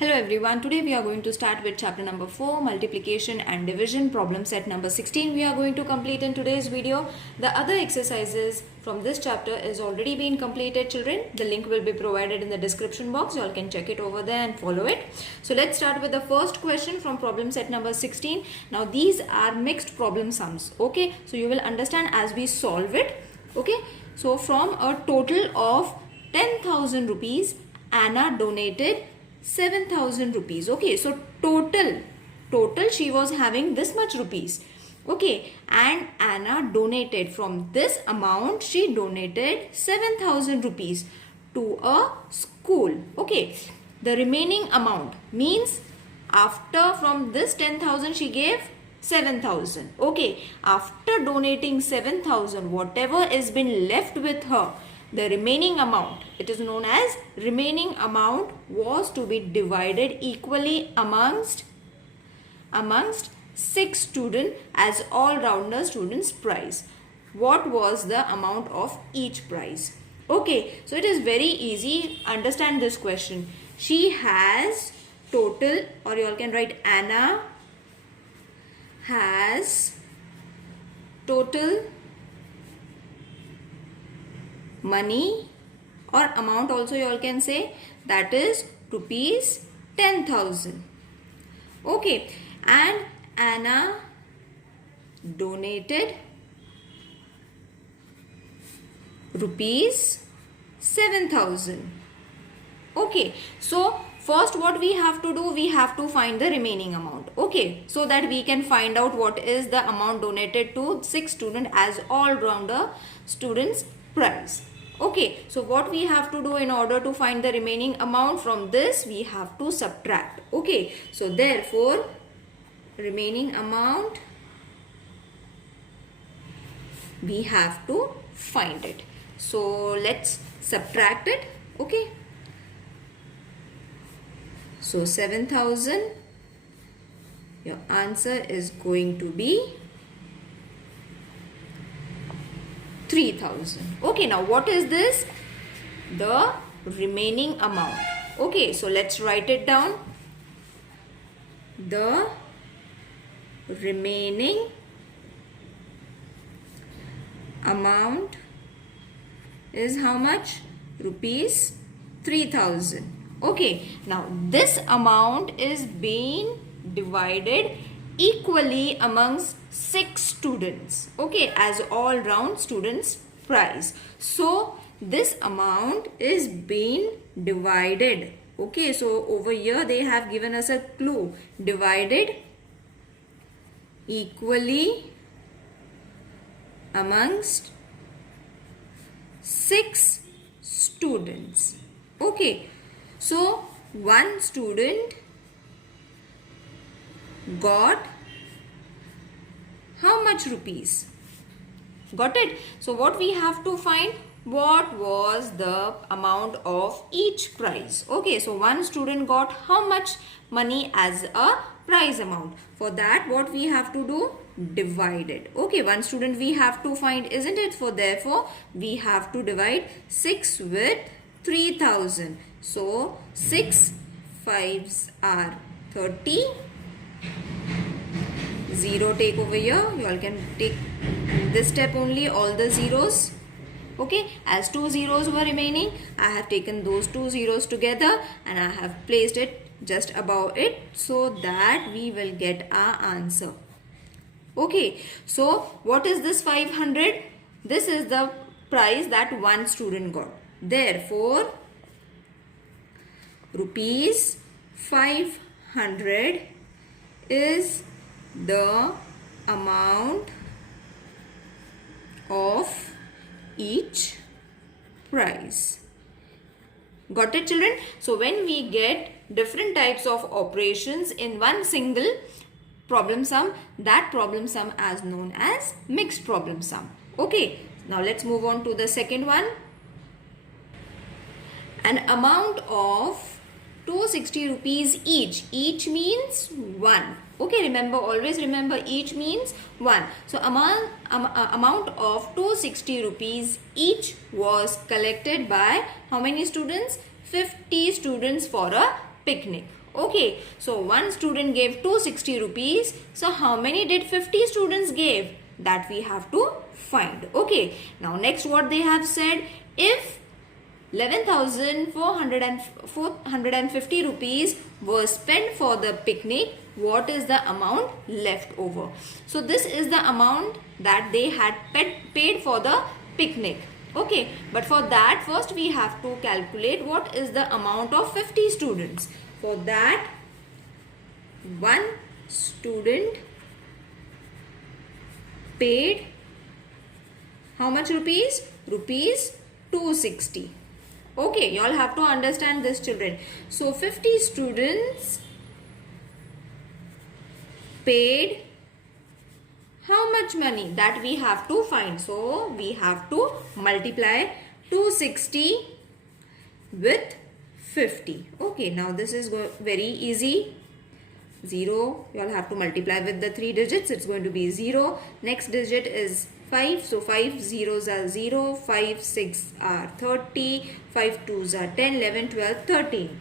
Hello everyone, today we are going to start with chapter number 4, multiplication and division, problem set number 16 we are going to complete in today's video. The other exercises from this chapter is already been completed children. The link will be provided in the description box. You all can check it over there and follow it. So let's start with the first question from problem set number 16. Now these are mixed problem sums, okay? So you will understand as we solve it, okay? So from a total of 10,000 rupees, Anna donated 7,000 rupees. Okay, so total she was having this much rupees. Okay, and Anna donated from this amount, she donated 7,000 rupees to a school. Okay, the remaining amount means after from this 10,000 she gave 7,000. Okay, after donating 7,000, whatever is been left with her, the remaining amount, it is known as remaining amount, was to be divided equally amongst 6 students as all-rounder students prize. What was the amount of each prize? Okay, so it is very easy. Understand this question. She has total, or you all can write Anna has total money, or amount also you all can say, that is rupees 10,000. Okay, and Anna donated rupees 7,000. Okay, so first what we have to do, we have to find the remaining amount, okay, so that we can find out what is the amount donated to 6 students as all-rounder students prize. Okay, so what we have to do in order to find the remaining amount, from this we have to subtract. Okay, so therefore remaining amount we have to find it. So let's subtract it. Okay, so 7,000, your answer is going to be 3,000. Okay, now what is this? The remaining amount. Okay, so let's write it down. The remaining amount is how much? Rupees 3,000. Okay, now this amount is being divided equally amongst 6 students, okay, as all round students prize. So this amount is being divided. Okay, so over here they have given us a clue, divided equally amongst 6 students. Okay, so one student got how much rupees? Got it? So what we have to find, what was the amount of each prize? Okay, so one student got how much money as a prize amount? For that what we have to do? Divide it. Okay, one student we have to find, isn't it? For therefore we have to divide 6 with 3,000. So 6 5s are 30. 0 take over here. You all can take this step only, all the zeros. Okay, as 2 zeros were remaining, I have taken those 2 zeros together and I have placed it just above it so that we will get our answer. Okay, so what is this 500? This is the prize that one student got. Therefore, rupees 500 is the amount of each prize. Got it children? So when we get different types of operations in one single problem sum, that problem sum is known as mixed problem sum. Okay, now let's move on to the second one. An amount of 260 rupees each. Each means 1. Okay, remember, always remember each means 1. So amount of 260 rupees each was collected by how many students? 50 students for a picnic. Okay, so one student gave 260 rupees. So how many did 50 students gave? That we have to find. Okay, now next what they have said, if 11,450 rupees was spent for the picnic, what is the amount left over? So this is the amount that they had paid for the picnic. Okay, but for that first we have to calculate what is the amount of 50 students. For that, one student paid how much rupees? Rupees 260. Okay, you all have to understand this, children. So 50 students paid how much money? That we have to find. So we have to multiply 260 with 50. Okay, now this is very easy. 0, you all have to multiply with the 3 digits. It's going to be 0. Next digit is 5. So 5 zeros are 0. 5 6 are 30. 5 2s are 10, 11, 12, 13.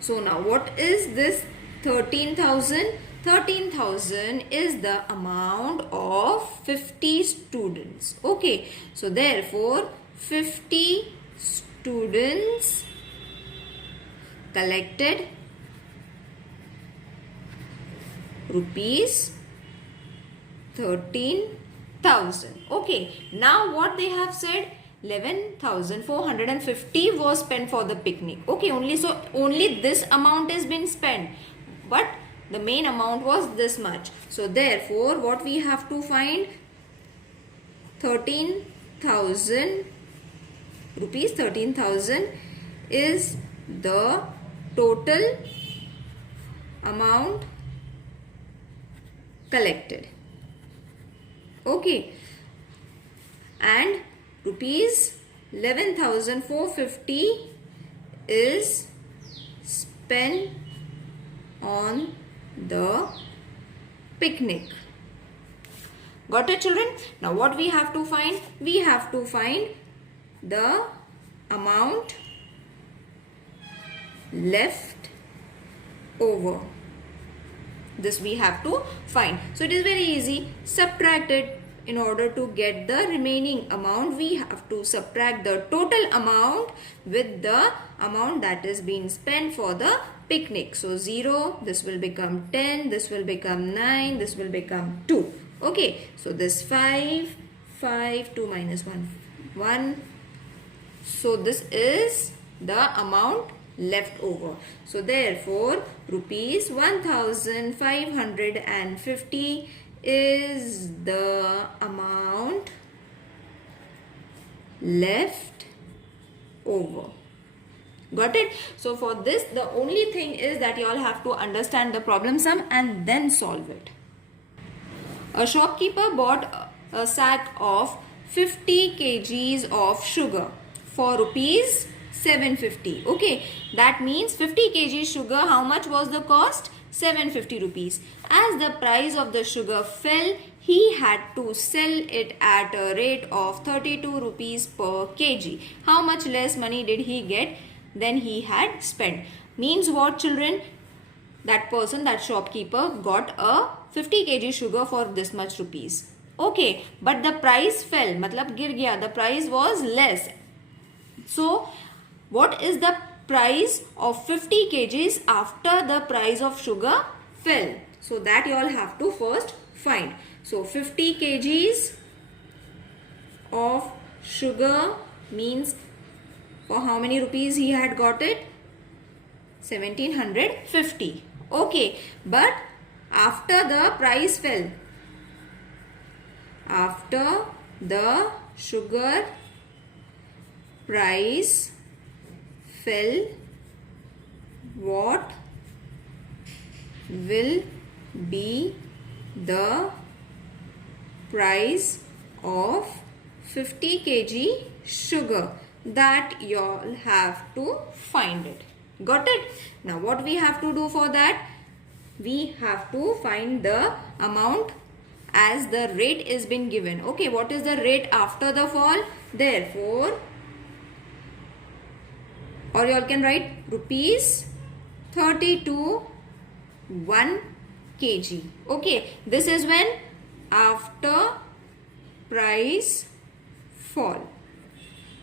So now what is this 13,000? 13,000 is the amount of 50 students. Okay, so therefore 50 students collected rupees 13,000. Okay, now what they have said, 11,450 was spent for the picnic. Okay, only this amount has been spent, but the main amount was this much. So therefore what we have to find, 13,000 rupees, 13,000 is the total amount collected. Okay, and rupees 11,450 is spent on the picnic. Got it, children? Now what we have to find? We have to find the amount left over. This we have to find. So it is very easy. Subtract it. In order to get the remaining amount, we have to subtract the total amount with the amount that is being spent for the picnic. So 0, this will become 10, this will become 9, this will become 2. Okay, so this 5, 2 minus 1, 1. So this is the amount left over. So therefore rupees 1,550 is the amount left over. Got it? So for this, the only thing is that you all have to understand the problem sum and then solve it. A shopkeeper bought a sack of 50 kgs of sugar for rupees 750. Okay, that means 50 kg sugar, how much was the cost? 750 rupees. As the price of the sugar fell, he had to sell it at a rate of 32 rupees per kg. How much less money did he get than he had spent? Means what, children? That person, that shopkeeper, got a 50 kg sugar for this much rupees. Okay, but the price fell, matlab gir gaya, the price was less. So what is the price of 50 kgs after the price of sugar fell? So that you all have to first find. So 50 kgs of sugar means for how many rupees he had got it? 1750. Okay, but after the price fell, after the sugar price fell, what will be the price of 50 kg sugar? That you all have to find it. Got it? Now what we have to do for that? We have to find the amount as the rate is been given. Okay, what is the rate after the fall? Therefore, or you all can write rupees 32 1 kg. Okay, this is when after price fall.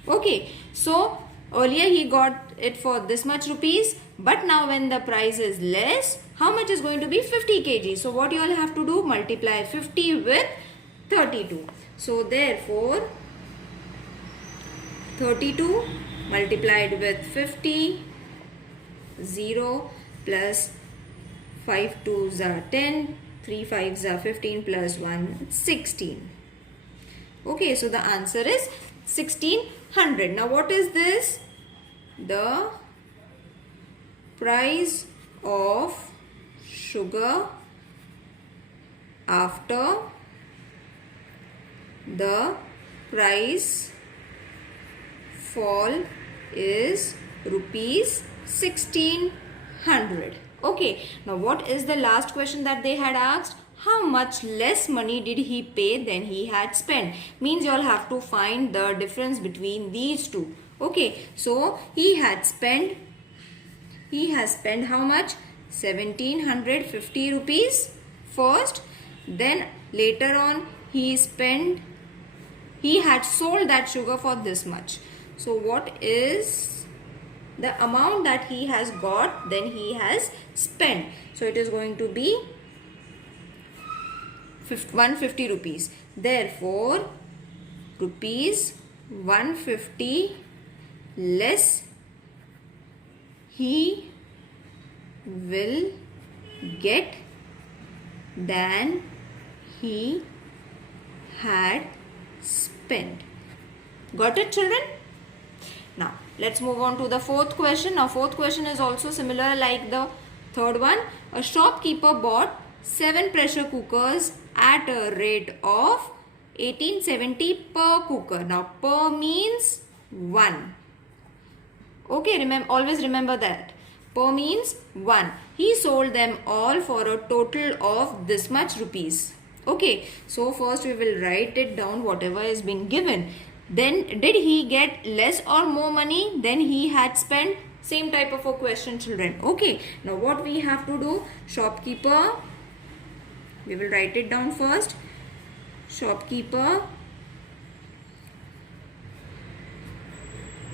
Okay, so earlier he got it for this much rupees, but now when the price is less, how much is going to be? 50 kg. So what you all have to do? Multiply 50 with 32. So therefore 32 multiplied with 50, 0 plus 5 2s are 10, 3 5s are 15 plus 1 16. Okay, so the answer is 1600. Now what is this? The price of sugar after the price fall is rupees 1600. Okay, now what is the last question that they had asked? How much less money did he pay than he had spent? Means you all have to find the difference between these two. Okay, so he has spent how much? 1750 rupees first. Then later on he had sold that sugar for this much. So what is the amount that he has got, then he has spent? So it is going to be 150 rupees. Therefore, rupees 150 less he will get than he had spent. Got it, children? Now, let's move on to the fourth question. Now, fourth question is also similar like the third one. A shopkeeper bought 7 pressure cookers at a rate of 1870 per cooker. Now, per means 1. Okay, always remember that. Per means 1. He sold them all for a total of this much rupees. Okay, so first we will write it down whatever is being given. Then did he get less or more money than he had spent? Same type of a question, children. Okay, now what we have to do? Shopkeeper, we will write it down first. Shopkeeper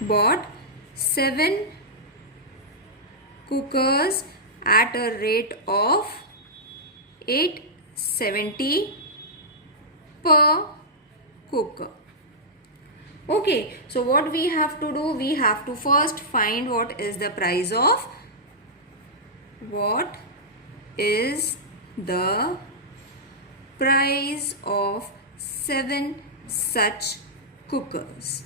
bought 7 cookers at a rate of 870 per cooker. Okay, so what we have to do? We have to first find what is the price of 7 such cookers.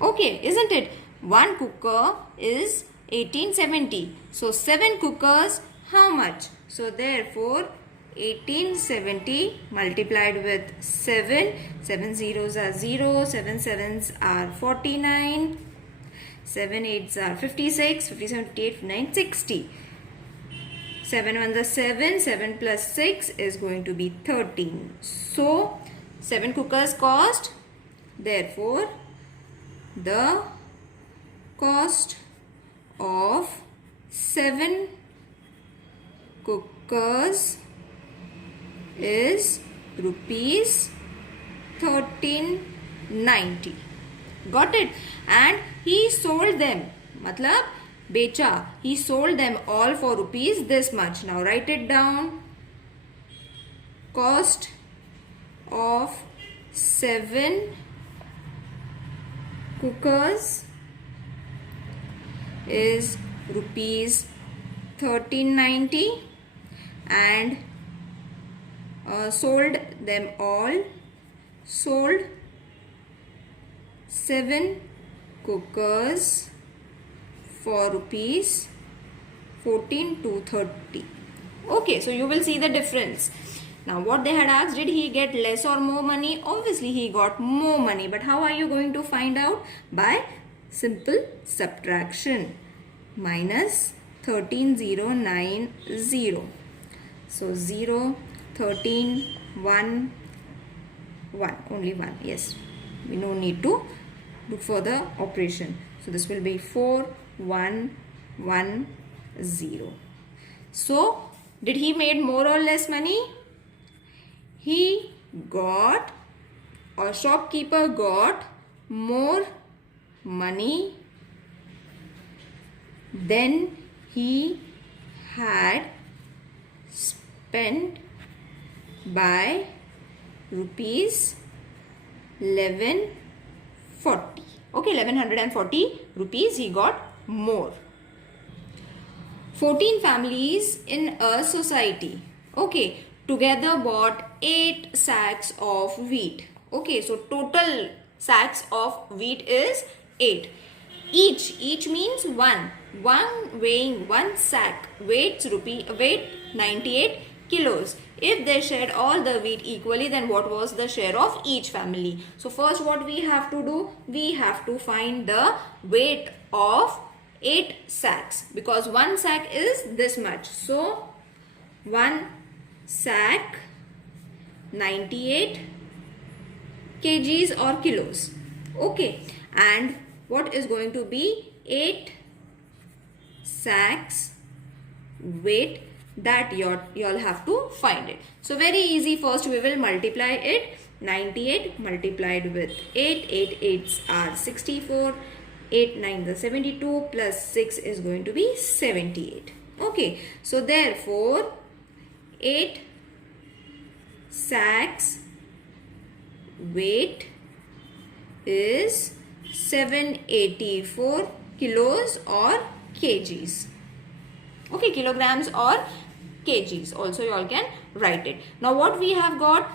Okay, isn't it? One cooker is 1870. So 7 cookers, how much? So therefore 1870 multiplied with 7. 7 zeros are 0. 7 sevens are 49. 7 eights are 56. 57, 58, 59, 60. 7 ones are 7. 7 plus 6 is going to be 13. So 7 cookers cost. Therefore, the cost of 7 cookers is rupees 1390. Got it? And he sold them. Matlab becha. He sold them all for rupees this much. Now write it down. Cost of 7 cookers is rupees 1390 and sold them all. Sold 7 cookers for rupees 14,230. Okay, so you will see the difference. Now what they had asked, did he get less or more money? Obviously he got more money, but how are you going to find out? By simple subtraction. Minus 13090. So 0, 13, 1, 1. Only 1. Yes. We no need to do further operation. So this will be 4, 1, 10. So, did he made more or less money? He got, or shopkeeper got more money than he had spent by rupees 1140. Okay, 1140 rupees he got more. 14 families in a society, okay, together bought 8 sacks of wheat. Okay, so total sacks of wheat is 8. Each means one weighing 1 sack weight 98 kilos. If they shared all the wheat equally, then what was the share of each family? So first what we have to do, we have to find the weight of 8 sacks, because 1 sack is this much. So 1 sack 98 kgs or kilos. Okay, and what is going to be 8 sacks weight, that you all have to find it. So very easy. First we will multiply it. 98 multiplied with 8, 8 8s are 64, 8 9 the 72, plus 6 is going to be 78. Okay, so therefore 8 sacks weight is 784 kilos or kgs. Okay, kilograms or kgs also you all can write it. Now what we have got,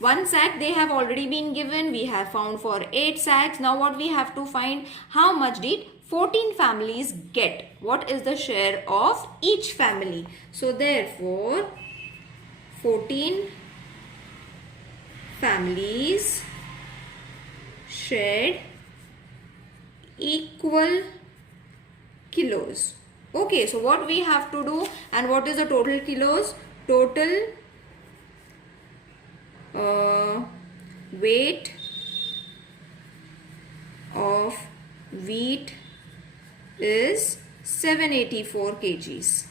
1 sack they have already been given, we have found for 8 sacks. Now what we have to find, how much did 14 families get? What is the share of each family? So therefore 14 families shared equal kilos. Okay, so what we have to do, and what is the total kilos? Total weight of wheat is 784 kgs.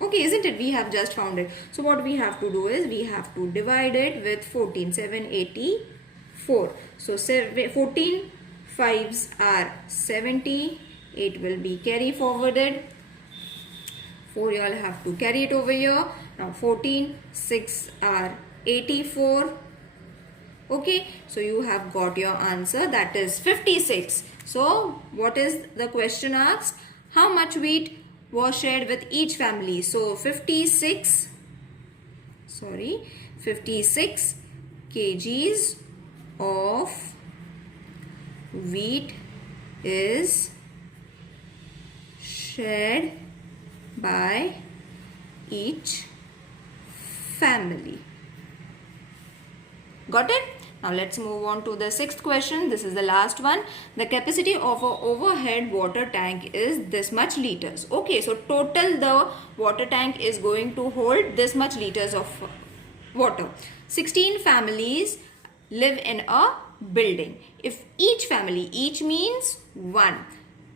Okay, isn't it? We have just found it. So what we have to do is, we have to divide it with 14, 784. So 14 5s are 70, 8 will be carry forwarded. 4 you all have to carry it over here. Now 14, 6 are 84. Okay, so you have got your answer, that is 56. So what is the question asked? How much wheat was shared with each family? So 56 kgs of wheat is shared by each family. Got it? Now let's move on to the 6th question. This is the last one. The capacity of an overhead water tank is this much liters. Okay, so total the water tank is going to hold this much liters of water. 16 families live in a building. If each family, each means 1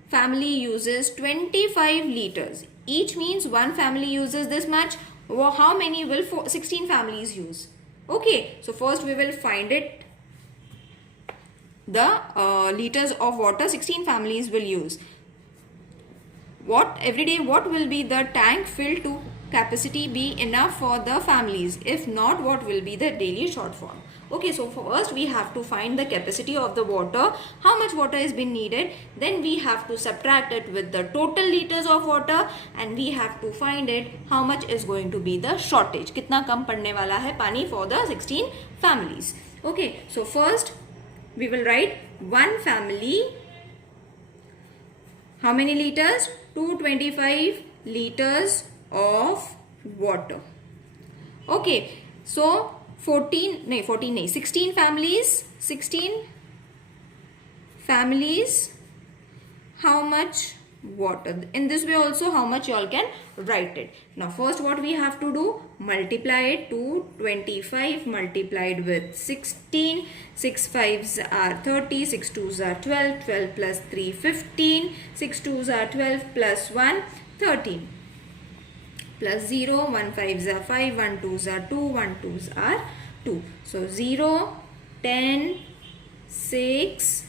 family uses 25 liters. Each means 1 family uses this much. How many will 16 families use? Okay, so first we will find it, the liters of water 16 families will use. What every day, what will be the tank filled to capacity be enough for the families? If not, what will be the daily shortfall? Okay, so first we have to find the capacity of the water, how much water is being needed. Then we have to subtract it with the total liters of water, and we have to find it how much is going to be the shortage. Kitna kam padne wala hai pani for the 16 families. Okay, so first we will write 1 family. How many liters? 225 liters of water. Okay, so 16 families. 16 families. How much water. In this way also how much you all can write it. Now first what we have to do, multiply it to 25 multiplied with 16. 6 5s are 30, 6 2s are 12, 12 plus 3 15, 6 2s are 12 plus 1 13, plus 0, 1 5s are 5, 1 2s are 2, 1 2s are 2. So 0, 10, 6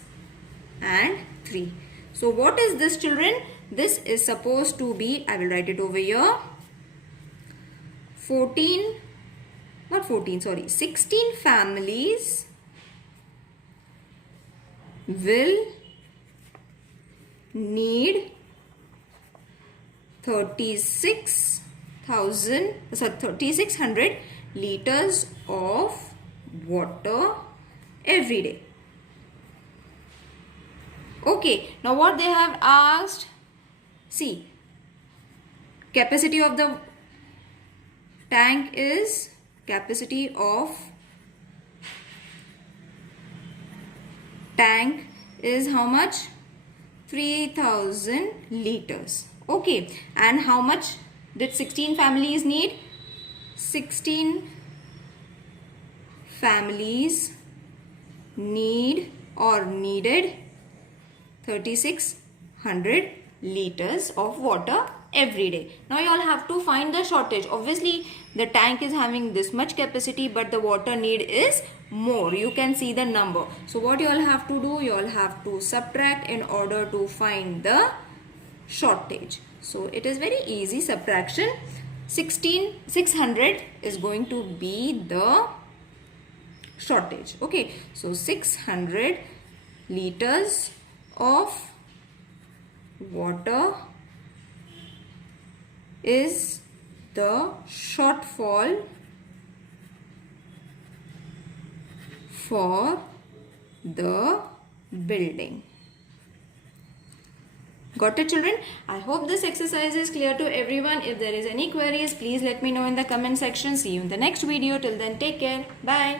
and 3. So what is this, children? This is supposed to be, I will write it over here, 16 families will need 3600 liters of water every day. Okay, now what they have asked, see, capacity of the tank is, capacity of tank is how much? 3000 liters. Okay, and how much did 16 families need? 16 families need or needed 3600 liters of water every day. Now you all have to find the shortage. Obviously the tank is having this much capacity, but the water need is more. You can see the number. So what you all have to do, you all have to subtract in order to find the shortage. So it is very easy subtraction. 600 is going to be the shortage. Okay, so 600 liters of water is the shortfall for the building. Got it, children? I hope this exercise is clear to everyone. If there is any queries, please let me know in the comment section. See you in the next video. Till then, take care. Bye.